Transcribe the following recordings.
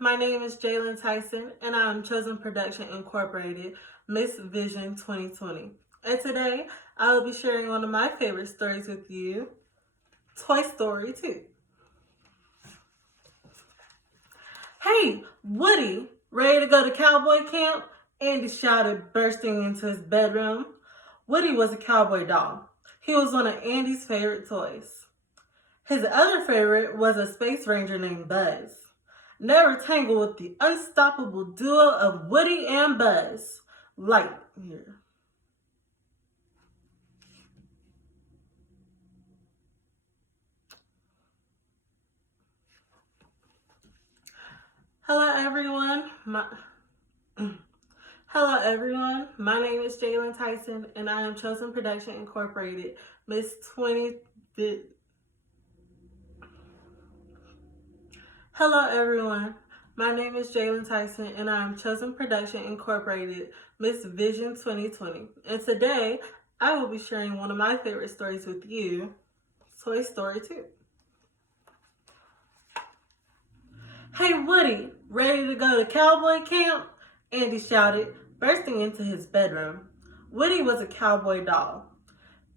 my name is Jalyn Tyson, and I am Chosen Production Incorporated Miss Vision 2020. And today, I will be sharing one of my favorite stories with you, Toy Story 2. Hey, Woody, ready to go to cowboy camp? Andy shouted, bursting into his bedroom. Woody was a cowboy doll. He was one of Andy's favorite toys. His other favorite was a space ranger named Buzz. Never tangle with the unstoppable duo of Woody and Buzz Lightyear. Hello everyone. Hello everyone. My name is Jalyn Tyson, and I am Chosen Production Incorporated Miss 20. Hello everyone. My name is Jalyn Tyson, and I am Chosen Production Incorporated Miss Vision 2020. And today, I will be sharing one of my favorite stories with you, Toy Story 2. Hey Woody, ready to go to cowboy camp? Andy shouted, bursting into his bedroom. Woody was a cowboy doll.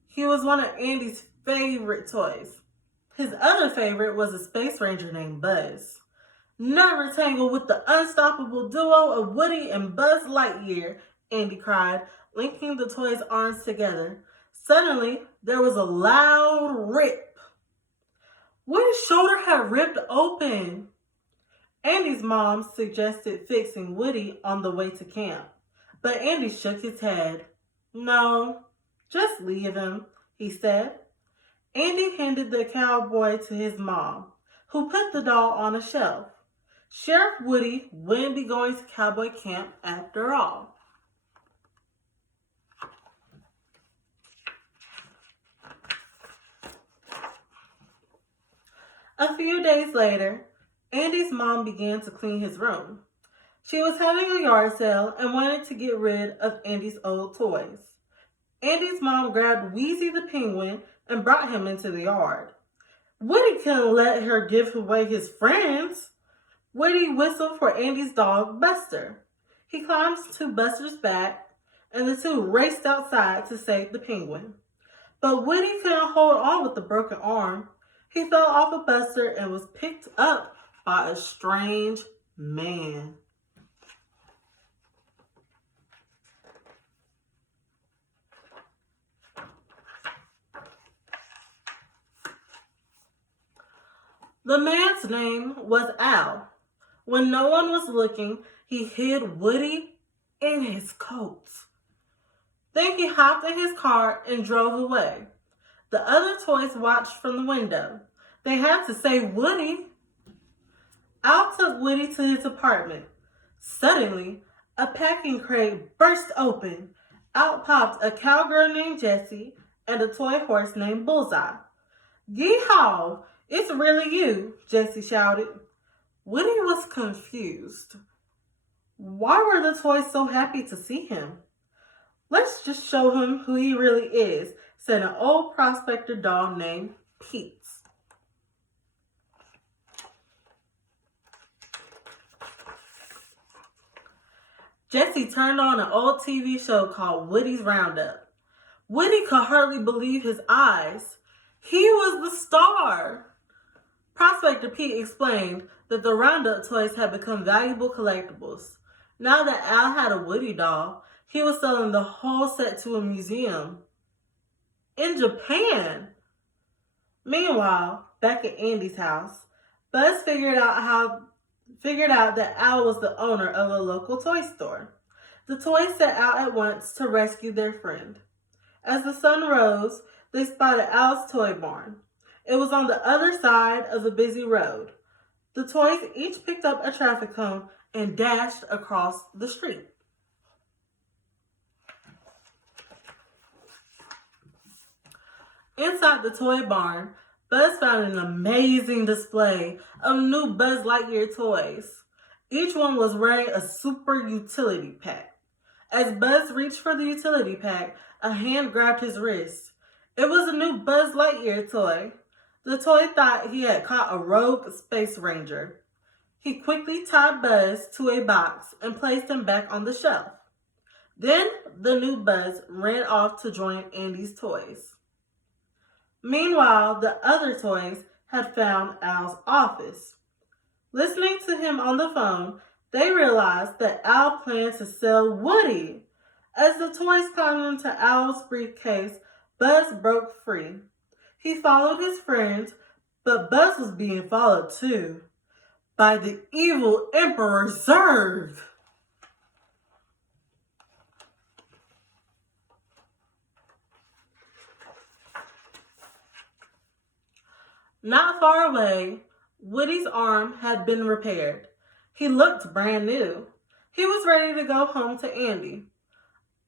He was one of Andy's favorite toys. His other favorite was a space ranger named Buzz. Never tangle with the unstoppable duo of Woody and Buzz Lightyear, Andy cried, linking the toys' arms together. Suddenly, there was a loud rip. Woody's shoulder had ripped open. Andy's mom suggested fixing Woody on the way to camp, but Andy shook his head. No, just leave him, he said. Andy handed the cowboy to his mom, who put the doll on a shelf. Sheriff Woody wouldn't be going to cowboy camp after all. A few days later, Andy's mom began to clean his room. She was having a yard sale and wanted to get rid of Andy's old toys. Andy's mom grabbed Wheezy the penguin and brought him into the yard. Woody couldn't let her give away his friends. Woody whistled for Andy's dog, Buster. He climbed to Buster's back, and the two raced outside to save the penguin. But Woody couldn't hold on with the broken arm. He fell off of Buster and was picked up by a strange man. The man's name was Al. When no one was looking, he hid Woody in his coat. Then he hopped in his car and drove away. The other toys watched from the window. They had to save Woody. Al took Woody to his apartment. Suddenly, a packing crate burst open. Out popped a cowgirl named Jessie and a toy horse named Bullseye. Yeehaw! It's really you, Jessie shouted. Woody was confused. Why were the toys so happy to see him? Let's just show him who he really is, said an old prospector dog named Pete. Jessie turned on an old TV show called Woody's Roundup. Woody could hardly believe his eyes. He was the star. Prospector Pete explained that the Roundup toys had become valuable collectibles. Now that Al had a Woody doll, he was selling the whole set to a museum in Japan. Meanwhile, back at Andy's house, Buzz figured out that Al was the owner of a local toy store. The toys set out at once to rescue their friend. As the sun rose, they spotted Al's toy barn. It was on the other side of the busy road. The toys each picked up a traffic cone and dashed across the street. Inside the toy barn, Buzz found an amazing display of new Buzz Lightyear toys. Each one was wearing a super utility pack. As Buzz reached for the utility pack, a hand grabbed his wrist. It was a new Buzz Lightyear toy. The toy thought he had caught a rogue space ranger. He quickly tied Buzz to a box and placed him back on the shelf. Then the new Buzz ran off to join Andy's toys. Meanwhile, the other toys had found Al's office. Listening to him on the phone, they realized that Al planned to sell Woody. As the toys climbed into Al's briefcase, Buzz broke free. He followed his friends, but Buzz was being followed too by the evil Emperor Zurg. Not far away, Woody's arm had been repaired. He looked brand new. He was ready to go home to Andy.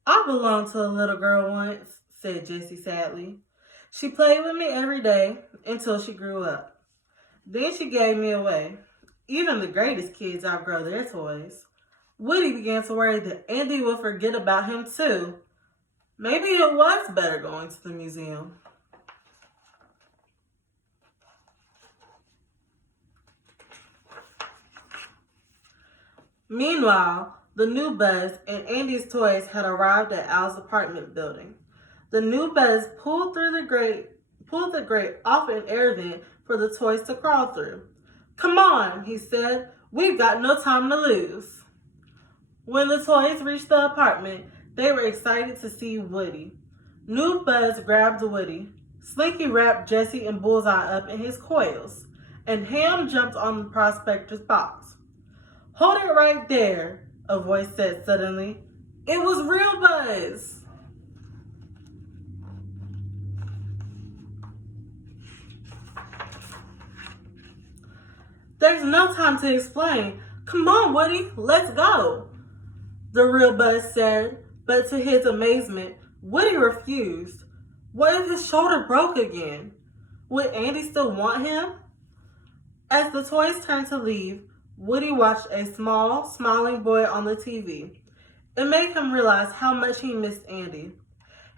I belonged to a little girl once, said Jessie sadly. She played with me every day until she grew up. Then she gave me away. Even the greatest kids outgrow their toys. Woody began to worry that Andy would forget about him too. Maybe it was better going to the museum. Meanwhile, the new Buzz and Andy's toys had arrived at Al's apartment building. The new Buzz pulled the grate off an air vent for the toys to crawl through. Come on, he said. We've got no time to lose. When the toys reached the apartment, they were excited to see Woody. New Buzz grabbed Woody. Slinky wrapped Jessie and Bullseye up in his coils, and Ham jumped on the prospector's box. Hold it right there, a voice said suddenly. It was real Buzz. There's no time to explain. Come on, Woody, let's go, the real Buzz said, but to his amazement, Woody refused. What if his shoulder broke again? Would Andy still want him? As the toys turned to leave, Woody watched a small, smiling boy on the TV. It made him realize how much he missed Andy.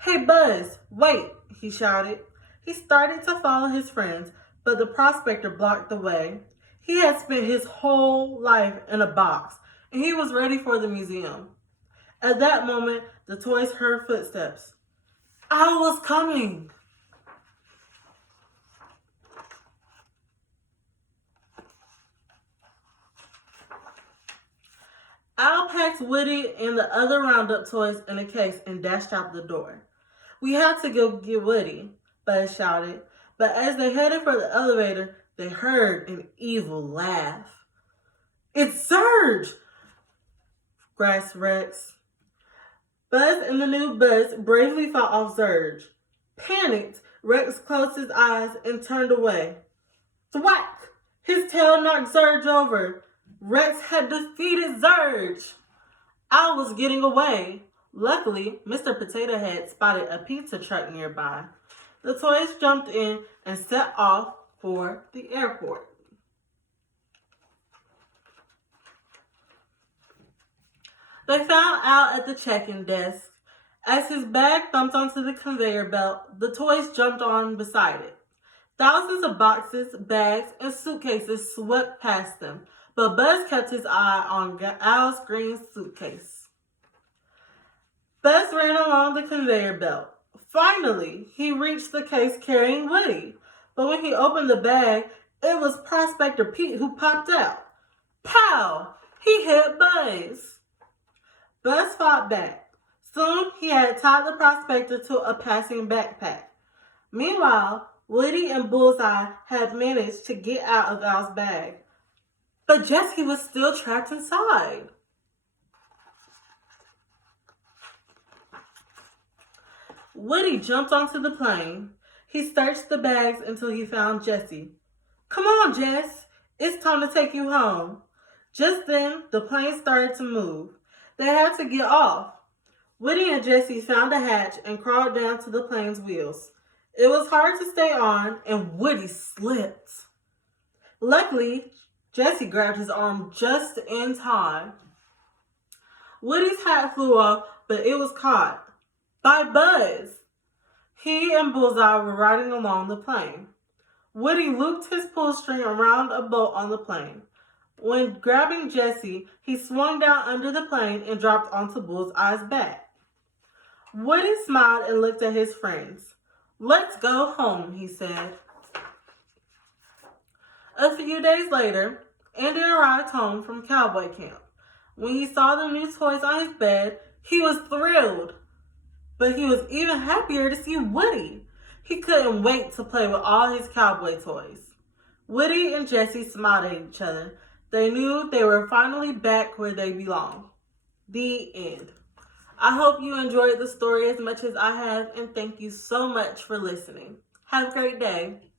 Hey, Buzz, wait, he shouted. He started to follow his friends, but the prospector blocked the way. He had spent his whole life in a box, and he was ready for the museum. At that moment, the toys heard footsteps. Al was coming. Al packed Woody and the other Roundup toys in a case and dashed out the door. We have to go get Woody, Buzz shouted, but as they headed for the elevator, they heard an evil laugh. It's Surge! Grasped Rex. Buzz and the new Buzz bravely fought off Surge. Panicked, Rex closed his eyes and turned away. Thwack! His tail knocked Surge over. Rex had defeated Surge. Al was getting away. Luckily, Mr. Potato Head spotted a pizza truck nearby. The toys jumped in and set off for the airport. They found Al at the check-in desk. As his bag thumped onto the conveyor belt, the toys jumped on beside it. Thousands of boxes, bags, and suitcases swept past them, but Buzz kept his eye on Al's green suitcase. Buzz ran along the conveyor belt. Finally, he reached the case carrying Woody, but when he opened the bag, it was Prospector Pete who popped out. Pow! He hit Buzz. Buzz fought back. Soon, he had tied the prospector to a passing backpack. Meanwhile, Woody and Bullseye had managed to get out of Al's bag, but Jessie was still trapped inside. Woody jumped onto the plane. He searched the bags until he found Jessie. Come on, Jess. It's time to take you home. Just then, the plane started to move. They had to get off. Woody and Jessie found a hatch and crawled down to the plane's wheels. It was hard to stay on, and Woody slipped. Luckily, Jessie grabbed his arm just in time. Woody's hat flew off, but it was caught by Buzz. He and Bullseye were riding along the plane. Woody looped his pull string around a bolt on the plane. When grabbing Jesse, he swung down under the plane and dropped onto Bullseye's back. Woody smiled and looked at his friends. "Let's go home," he said. A few days later, Andy arrived home from cowboy camp. When he saw the new toys on his bed, he was thrilled. But he was even happier to see Woody. He couldn't wait to play with all his cowboy toys. Woody and Jesse smiled at each other. They knew they were finally back where they belong. The end. I hope you enjoyed the story as much as I have, and thank you so much for listening. Have a great day.